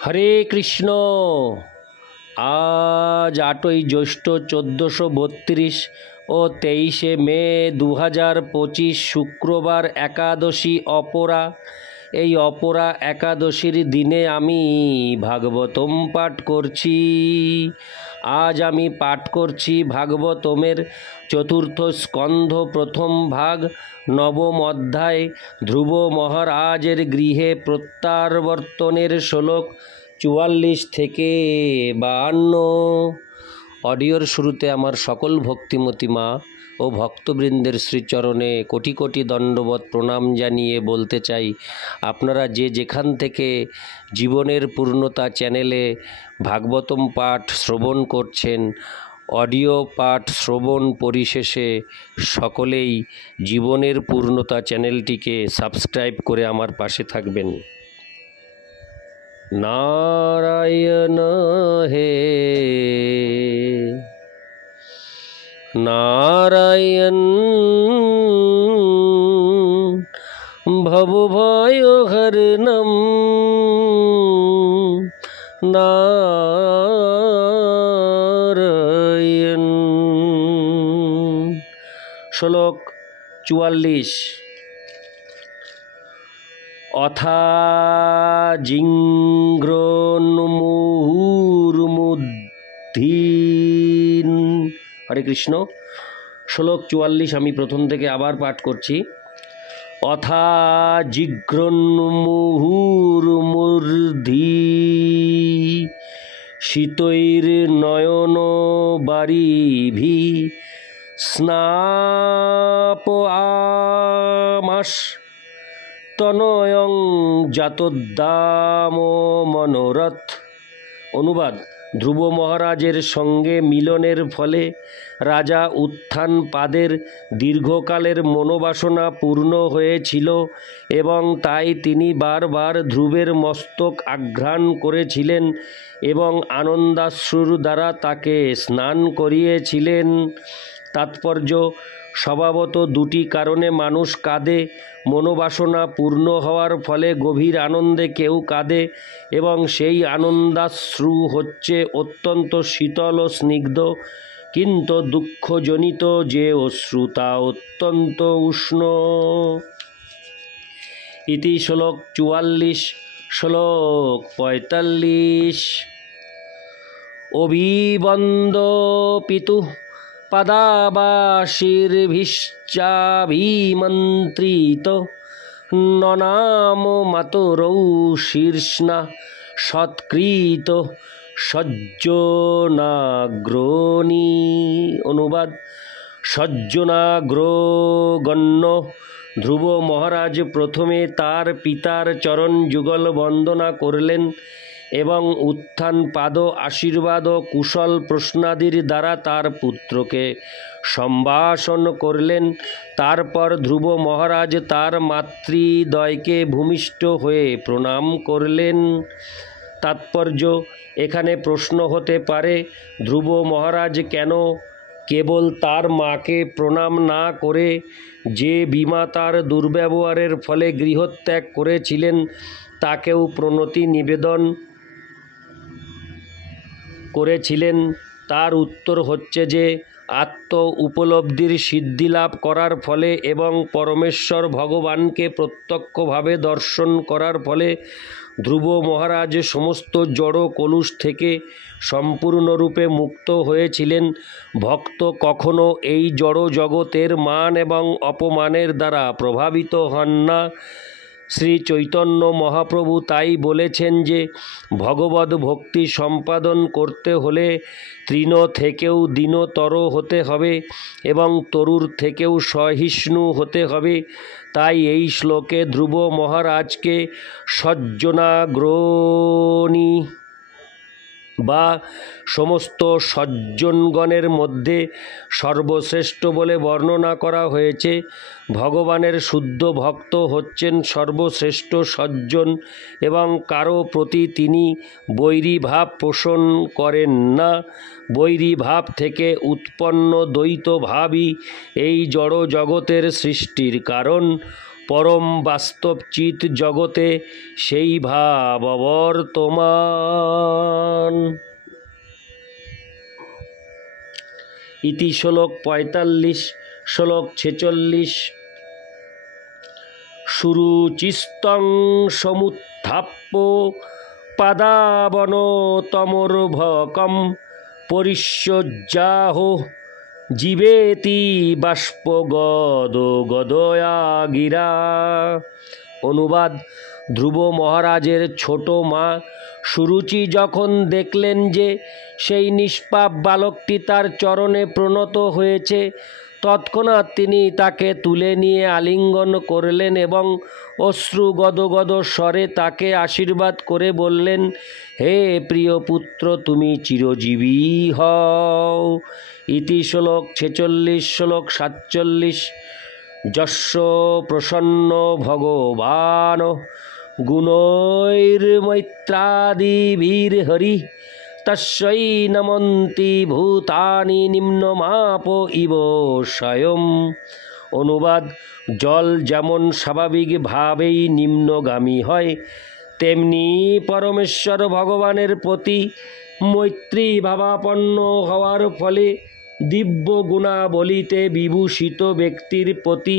হরে কৃষ্ণ। আজ 8ই জ্যৈষ্ঠ 1432 ও 23শে মে 2025 শুক্রবার একাদশী অপরা। এই অপরা একাদশীর দিনে আমি ভাগবতম পাঠ করছি। আজ আমি পাঠ করছি ভাগবতমের চতুর্থ স্কন্ধ প্রথম ভাগ নবম অধ্যায় ধ্রুব মহারাজের গৃহে প্রত্যাবর্তনের শ্লোক 44 থেকে 52। অডিওর শুরুতে আমার সকল ভক্তিমতী মা ও ভক্তবৃন্দের শ্রীচরণে কোটি কোটি দণ্ডবত প্রণাম জানিয়ে বলতে চাই, আপনারা যে যেখান থেকে জীবনের পূর্ণতা চ্যানেলে ভাগবতম পাঠ শ্রবণ করছেন, অডিও পাঠ শ্রবণ পরিশেষে সকলেই জীবনের পূর্ণতা চ্যানেলটিকে সাবস্ক্রাইব করে আমার পাশে থাকবেন। নারায়ণ হে নারায়ণ ভবভয়হরণম নারায়ণ। শ্লোক 44। অথা জিঙ্গ্রন্মুহুর্মুদ্ধীন। হরে কৃষ্ণ। শ্লোক 44 আমি প্রথম থেকে আবার পাঠ করছি। অথা জিঘ্রন্মুহুর্মুদ্ধি শীতৈর্নয়ন বারিভি স্নাপয়ামাস তনয়ং জাতোদ্দাম মনোরথ। অনুবাদ: ধ্রুব মহারাজের সঙ্গে মিলনের ফলে রাজা উত্থানপাদের দীর্ঘকালের মনোবাসনা পূর্ণ হয়েছিল এবং তাই তিনি বারবার ধ্রুবের মস্তক আঘ্রাণ করেছিলেন এবং আনন্দাশ্রুর দ্বারা তাকে স্নান করিয়েছিলেন। তাৎপর্য: স্বভাবত দুটি কারণে মানুষ কাঁদে। মনোবাসনা পূর্ণ হওয়ার ফলে গভীর আনন্দে কেউ কাঁদে এবং সেই আনন্দাশ্রু হচ্ছে অত্যন্ত শীতল ও স্নিগ্ধ, কিন্তু দুঃখজনিত যে অশ্রু তা অত্যন্ত উষ্ণ। ইতি শ্লোক 44। শ্লোক 45। অভিবন্দ পিতুঃ পাদাবাশির্ভিশ্চাভিমন্ত্রিত ননাম মাতরৌ শীর্ষ্ণা সৎকৃত সজ্জনাগ্রণী। অনুবাদ: সজ্জনাগ্রগণ্য ধ্রুব মহারাজ প্রথমে তার পিতার চরণ যুগল বন্দনা করলেন এবং উত্থানপাদ আশীর্বাদ ও কুশল প্রশ্নাদির দ্বারা তার পুত্রকে সম্ভাষণ করলেন। তারপর ধ্রুব মহারাজ তার মাতৃদ্বয়কে ভূমিষ্ঠ হয়ে প্রণাম করলেন। তাৎপর্য: এখানে প্রশ্ন হতে পারে, ধ্রুব মহারাজ কেন কেবল তার মাকে প্রণাম না করে যে বিমাতার দুর্ব্যবহারের ফলে গৃহত্যাগ করেছিলেন তাকেও প্রণতি নিবেদন করেছিলেন? তার উত্তর হচ্ছে যে আত্ম উপলব্ধির সিদ্ধিলাভ করার ফলে এবং পরমেশ্বর ভগবানকে প্রত্যক্ষভাবে দর্শন করার ফলে ধ্রুব মহারাজ সমস্ত জড় কলুষ থেকে সম্পূর্ণরূপে মুক্ত হয়েছিলেন। ভক্ত কখনো এই জড় জগতের মান এবং অপমানের দ্বারা প্রভাবিত হন না। শ্রী চৈতন্য মহাপ্রভু তাই বলেছেন যে ভগবদ্ ভক্তি সম্পাদন করতে হলে তৃণ থেকেও দীনতর হতে হবে এবং তরুর থেকেও সহিষ্ণু হতে হবে। তাই এই শ্লোকে ধ্রুব মহারাজকে সজ্জনাগ্রণী বা সমস্ত সজ্জনগণের মধ্যে সর্বশ্রেষ্ঠ বলে বর্ণনা করা হয়েছে। ভগবানের শুদ্ধ ভক্ত হচ্ছেন সর্বশ্রেষ্ঠ সজ্জন এবং কারো প্রতি তিনি বৈরী ভাব পোষণ করেন না। বৈরী ভাব থেকে উৎপন্ন দ্বৈত ভাবই এই জড় জগতের সৃষ্টির কারণ। পরম বাস্তব চিৎ জগতে সেই ভাব অবর্তমান। ইতি শ্লোক ৪৫। শ্লোক ৪৬। সুরুচিস্তং সমুত্থাপ্য পাদাবনতমোর্ভকম পরিষ্যজ্জাহ জীবেতি বাষ্পগদ গদয়া গিরা। অনুবাদ: ধ্রুব মহারাজের ছোট মা সুরুচি যখন দেখলেন যে সেই নিষ্পাপ বালকটি তার চরণে প্রণত হয়েছে, তৎক্ষণাৎ তিনি তাকে তুলে নিয়ে আলিঙ্গন করলেন এবং অশ্রু গদগদ স্বরে তাকে আশীর্বাদ করে বললেন, হে প্রিয় পুত্র, তুমি চিরজীবী হও। ইতি শ্লোক ৪৬। শ্লোক ৪৭। যস্য প্রসন্ন ভগবান গুণৈর্মৈত্রাদিভির্হরি তস্যৈ নমন্তি ভূতানি নিম্নমাপ ইব স্বয়ং। অনুবাদ: জল যেমন স্বাভাবিকভাবেই নিম্নগামী হয়, তেমনি পরমেশ্বর ভগবানের প্রতি মৈত্রী ভাবাপন্ন হওয়ার ফলে দিব্য গুণাবলিতে বিভূষিত ব্যক্তির প্রতি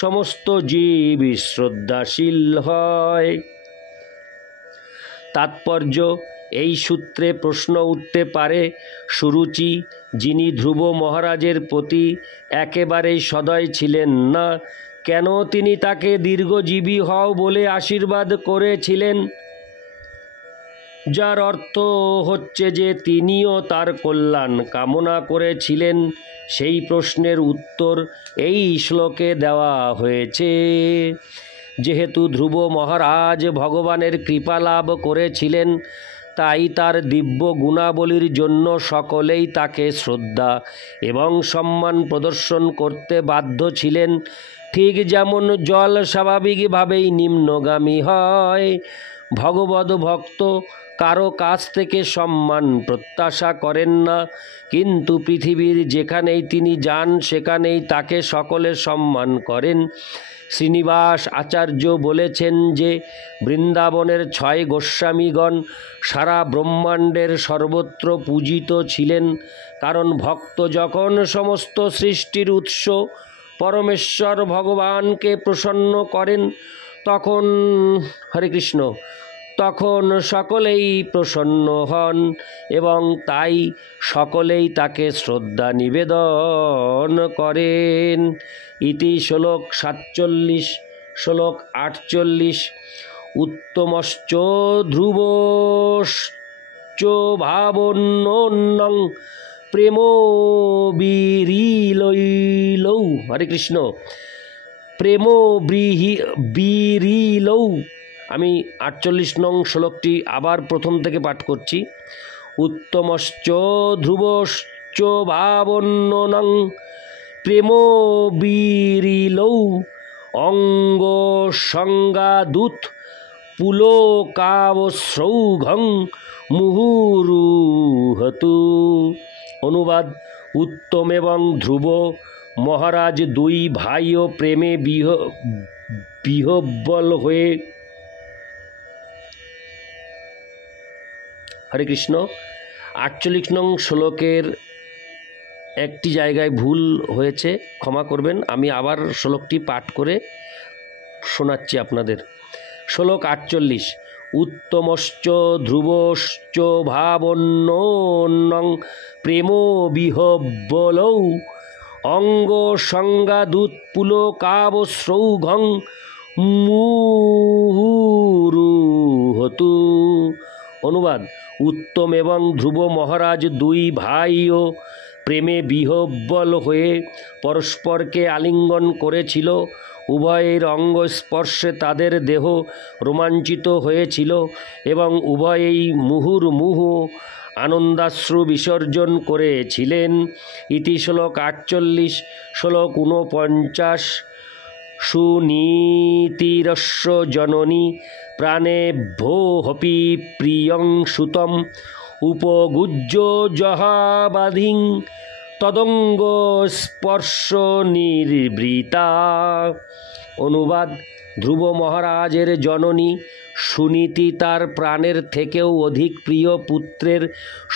সমস্ত জীব শ্রদ্ধাশীল হয়। তাৎপর্য: এই সূত্রে প্রশ্ন উঠতে পারে, সুরুচি, যিনি ধ্রুব মহারাজের প্রতি একেবারেই সদয় ছিলেন না, কেন তিনি তাকে দীর্ঘজীবী হও বলে আশীর্বাদ করেছিলেন, যার অর্থ হচ্ছে যে তিনিও তার কল্যাণ কামনা করেছিলেন? সেই প্রশ্নের উত্তর এই শ্লোকে দেওয়া হয়েছে। যেহেতু ধ্রুব মহারাজ ভগবানের কৃপা লাভ করেছিলেন, তাই তার দিব্য গুণাবলীর জন্য সকলেই তাকে শ্রদ্ধা এবং সম্মান প্রদর্শন করতে বাধ্য ছিলেন। ঠিক যেমন জল স্বাভাবিকভাবেই নিম্নগামী হয়, ভগবদ ভক্ত কারো কাছ থেকে সম্মান প্রত্যাশা করেন না, কিন্তু পৃথিবীর যেখানেই তিনি যান সেখানেই তাকে সকলে সম্মান করেন। শ্রীনিবাস আচার্য বলেছেন যে বৃন্দাবনের ৬ গোস্বামীগণ সারা ব্রহ্মাণ্ডের সর্বত্র পূজিত ছিলেন, কারণ ভক্ত যখন সমস্ত সৃষ্টির উৎস পরমেশ্বর ভগবানকে প্রসন্ন করেন, তখন হরে কৃষ্ণ তখন সকলেই প্রসন্ন হন এবং তাই সকলেই তাকে শ্রদ্ধা নিবেদন করেন। ইতি শ্লোক ৪৭। শ্লোক ৪৮। উত্তমশ্চ ধ্রুবশ্চ ভাবন্যং প্রেম বিরিলৌ। হরে কৃষ্ণ। প্রেম বিরিলৌ। আমি ৪৮ নং শ্লোকটি আবার প্রথম থেকে পাঠ করছি। উত্তমশ্চ ধ্রুবশ্চ ভাবন্যং প্রেম বিরিলৌ অঙ্গ সংগাদুত পুলকাবস্রৌঘং মুহুরুহতু। অনুবাদ: উত্তম এবং ধ্রুব মহারাজ দুই ভাইও প্রেমে বিহ্বল হয়ে, হরে কৃষ্ণ, ৪৮ নং শ্লোকের একটি জায়গায় ভুল হয়েছে, ক্ষমা করবেন। আমি আবার শ্লোকটি পাঠ করে শোনাচ্ছি আপনাদের। শ্লোক ৪৮। উত্তমশ্চ ধ্রুবশ্চ ভাবন্যং প্রেম বিহ্বলৌ অঙ্গ সংগাদুৎপুলকাবস্রৌঘং মুহুরুহতু। অনুবাদ: উত্তম এবং ধ্রুব মহারাজ দুই ভাইও প্রেমে বিহ্বল হয়ে পরস্পরকে আলিঙ্গন করেছিল। উভয়ের অঙ্গ স্পর্শে তাদের দেহ রোমাঞ্চিত হয়েছিল এবং উভয়েই মুহুর্মুহু আনন্দাশ্রু বিসর্জন করেছিলেন। ইতি শ্লোক ৪৮। শ্লোক ৪৯। সুনীতিরস্য জননী প্রাণেভ্যোऽপি প্রিয়ং সুতম উপগুজ্য জহাবাধিং তদঙ্গ স্পর্শ নির্বৃতা। অনুবাদ: ধ্রুব মহারাজের জননী সুনীতি তার প্রাণের থেকেও অধিক প্রিয় পুত্রের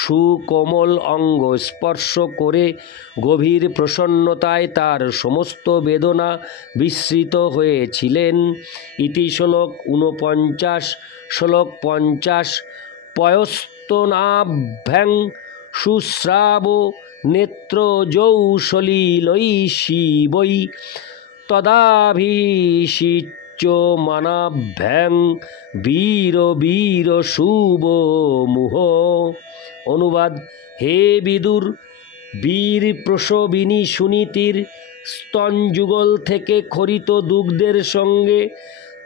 সুকোমল অঙ্গ স্পর্শ করে গভীর প্রসন্নতায় তার সমস্ত বেদনা বিস্মৃত হয়েছিলেন। ইতি শ্লোক 49। শ্লোক 50। পয়স্তনাভ্যাং শুশ্রাব নেত্রযৌ সলিলৈষিবৈ তদাভিষিচ্য মানাভ্যাং বীর বীর শুভ মুহ। অনুবাদ: হে বিদুর, বীর প্রসবিনী সুনীতির স্তনযুগল থেকে খরিত দুগ্ধের সঙ্গে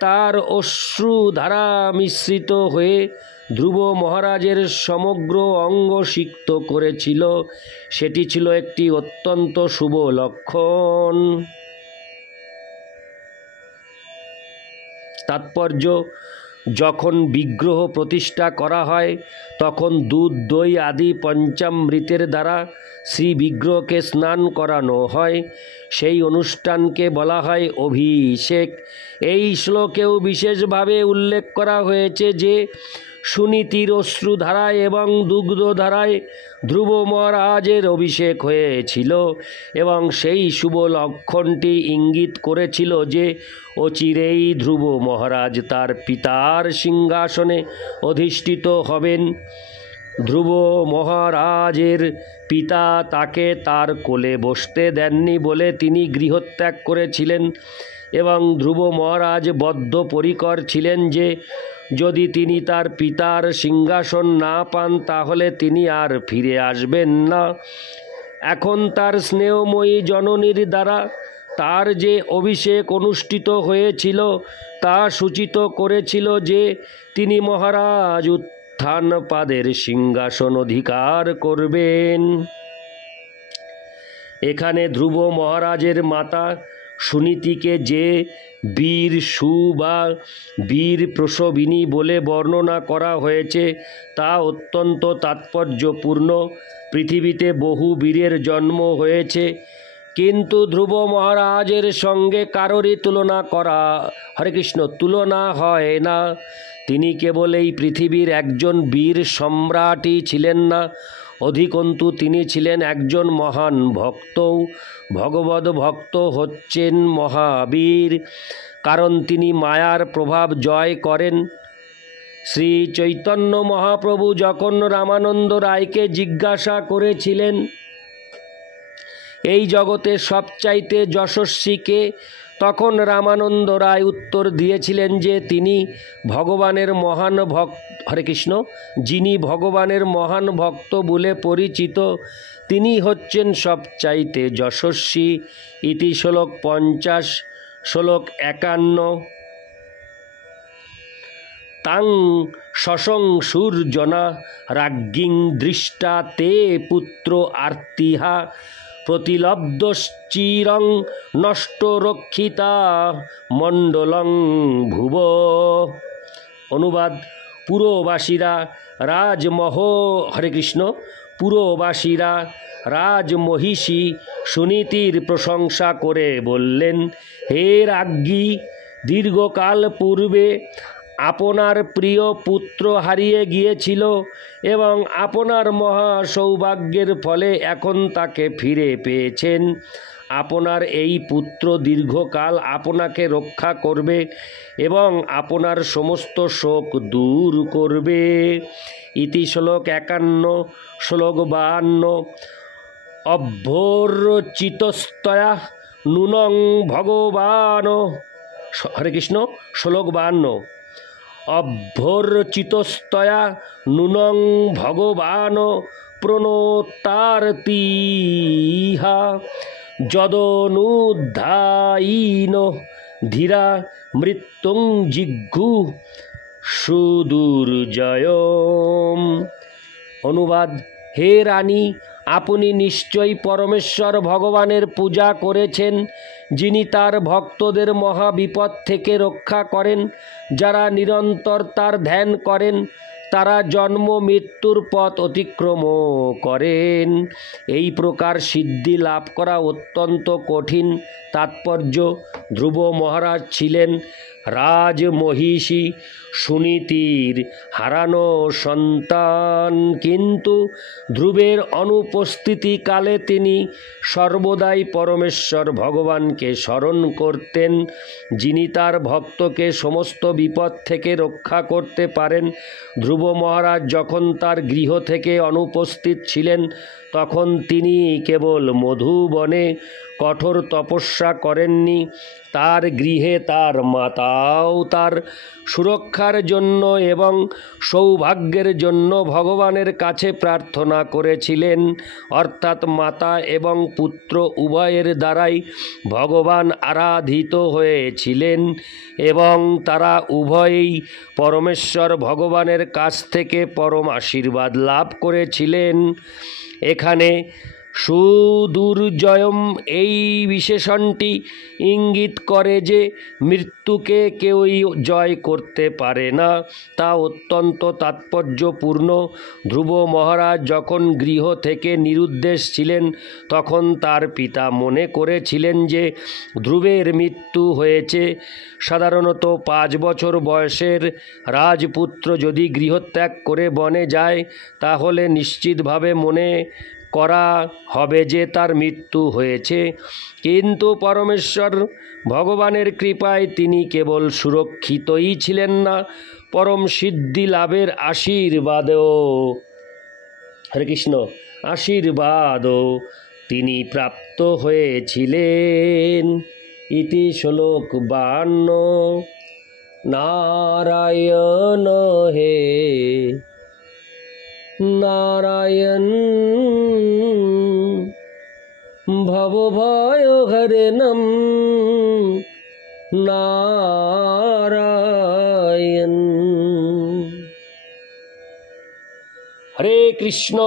তার অশ্রুধারা মিশ্রিত হয়ে ধ্রুব মহারাজের সমগ্র অঙ্গ সিক্ত করেছিল। সেটি ছিল একটি অত্যন্ত শুভ লক্ষণ। তাৎপর্য: যখন বিগ্রহ প্রতিষ্ঠা করা হয় তখন দুধ, দই আদি পঞ্চামৃতের দ্বারা শ্রী বিগ্রহকে স্নান করানো হয়। সেই অনুষ্ঠানকে বলা হয় অভিষেক। এই শ্লোকেও বিশেষভাবে উল্লেখ করা হয়েছে যে সুনীতির অশ্রুধারায় এবং দুগ্ধধারায় ধ্রুব মহারাজের অভিষেক হয়েছিল এবং সেই শুভ লক্ষণটি ইঙ্গিত করেছিল যে অচিরেই ধ্রুব মহারাজ তার পিতার সিংহাসনে অধিষ্ঠিত হবেন। ধ্রুব মহারাজের পিতা তাকে তার কোলে বসতে দেননি বলে তিনি গৃহত্যাগ করেছিলেন এবং ধ্রুব মহারাজ বদ্ধপরিকর ছিলেন যে যদি তিনি তার পিতার সিংহাসন না পান তাহলে তিনি আর ফিরে আসবেন না। এখন তার স্নেহময়ী জননীর দ্বারা তার যে অভিষেক অনুষ্ঠিত হয়েছিল তা সূচিত করেছিল যে তিনি মহারাজ উত্থানপাদের সিংহাসন অধিকার করবেন। এখানে ধ্রুব মহারাজের মাতা সুনীতিকে যে বীর সু বা বীর প্রসবিনী বলে বর্ণনা করা হয়েছে তা অত্যন্ত তাৎপর্যপূর্ণ। পৃথিবীতে বহু বীরের জন্ম হয়েছে, কিন্তু ধ্রুব মহারাজের সঙ্গে কারোরই তুলনা তুলনা হয় না। তিনি কেবল এই পৃথিবীর একজন বীর সম্রাটই ছিলেন না, অধিকন্তু তিনি ছিলেন একজন মহান ভক্তও। ভগবদ ভক্ত হচ্ছেন মহাবীর, কারণ তিনি মায়ার প্রভাব জয় করেন। শ্রী চৈতন্য মহাপ্রভু যখন রামানন্দ রায়কে জিজ্ঞাসা করেছিলেন এই জগতে সবচাইতে যশস্বী কে, তখন রামানন্দ রায় উত্তর দিয়েছিলেন যে তিনি ভগবানের মহান যিনি ভগবানের মহান ভক্ত বলে পরিচিত তিনি হচ্ছেন সবচাইতে যশস্বী। ইতি শ্লোক 50। শ্লোক 51। তাং শশংসুর্জনা রাজ্ঞিং দৃষ্টা তে পুত্র আর্তিহা প্রতিলব্ধশ্চিরং নষ্ট রক্ষিতা মণ্ডলং ভুব। অনুবাদ: পুরবাসীরা রাজমহিষী সুনীতির প্রশংসা করে বললেন, হে রাজ্ঞী, দীর্ঘকাল পূর্বে আপনার প্রিয় পুত্র হারিয়ে গিয়েছিল এবং আপনার মহা সৌভাগ্যের ফলে এখন তাকে ফিরে পেয়েছেন। আপনার এই পুত্র দীর্ঘকাল আপনাকে রক্ষা করবে এবং আপনার সমস্ত শোক দূর করবে। ইতি শ্লোক 51। শ্লোক 52। অভ্যর্চিতস্তয়া নূনং ভগবান। শ্লোক 52। অভ্যর্চিতস্তয়া নূনং ভগবান প্রণোতার্তিহা যদনুধ্যায়ীন ধীরা মৃত্যুং জিঘ্ঘু সুদুর্জয়ম। অনুবাদ: হে রানী, আপনি নিশ্চয়ই পরমেশ্বর ভগবানের পূজা করেছেন, যিনি তার ভক্তদের মহাবিপদ থেকে রক্ষা করেন। যারা নিরন্তর তার ধ্যান করেন তারা জন্ম মৃত্যুর পথ অতিক্রম করেন। এই প্রকার সিদ্ধি লাভ করা অত্যন্ত কঠিন। তাৎপর্য: ধ্রুব মহারাজ ছিলেন রাজমহিষী সুনীতির হারানো সন্তান, কিন্তু ধ্রুবের অনুপস্থিতিকালে তিনি সর্বদাই পরমেশ্বর ভগবানকে স্মরণ করতেন, যিনি তার ভক্তকে সমস্ত বিপদ থেকে রক্ষা করতে পারেন। ধ্রুব মহারাজ যখন তার গৃহ থেকে অনুপস্থিত ছিলেন, তখন তিনি কেবল মধুবনে কঠোর তপস্যা করেননি, তার গৃহে তার মাতাও তার সুরক্ষার জন্য এবং সৌভাগ্যের জন্য ভগবানের কাছে প্রার্থনা করেছিলেন। অর্থাৎ মাতা এবং পুত্র উভয়ের দ্বারাই ভগবান আরাধিত হয়েছিলেন এবং তারা উভয়েই পরমেশ্বর ভগবানের কাছ থেকে পরম আশীর্বাদ লাভ করেছিলেন। এখানে সুদুর্জয়ম এই বিশেষণটি ইঙ্গিত করে যে মৃত্যুকে কেউই জয় করতে পারে না। তা অত্যন্ত তাৎপর্যপূর্ণ। ধ্রুব মহারাজ যখন গৃহ থেকে নিরুদ্দেশ ছিলেন, তখন তার পিতা মনে করেছিলেন যে ধ্রুবের মৃত্যু হয়েছে। সাধারণত 5 বছর বয়সের রাজপুত্র যদি গৃহত্যাগ করে বনে যায়, তাহলে নিশ্চিতভাবে মনে করা হবে যে তার মৃত্যু হয়েছে। কিন্তু পরমেশ্বর ভগবানের কৃপায় তিনি কেবল সুরক্ষিতই ছিলেন না, পরম সিদ্ধি লাভের আশীর্বাদও হরে কৃষ্ণ আশীর্বাদও তিনি প্রাপ্ত হয়েছিলেন। ইতি শ্লোক 52। নারায়ণ হে নারায়ণ ভবভয়হরণম নারায়ণ। হরে কৃষ্ণ।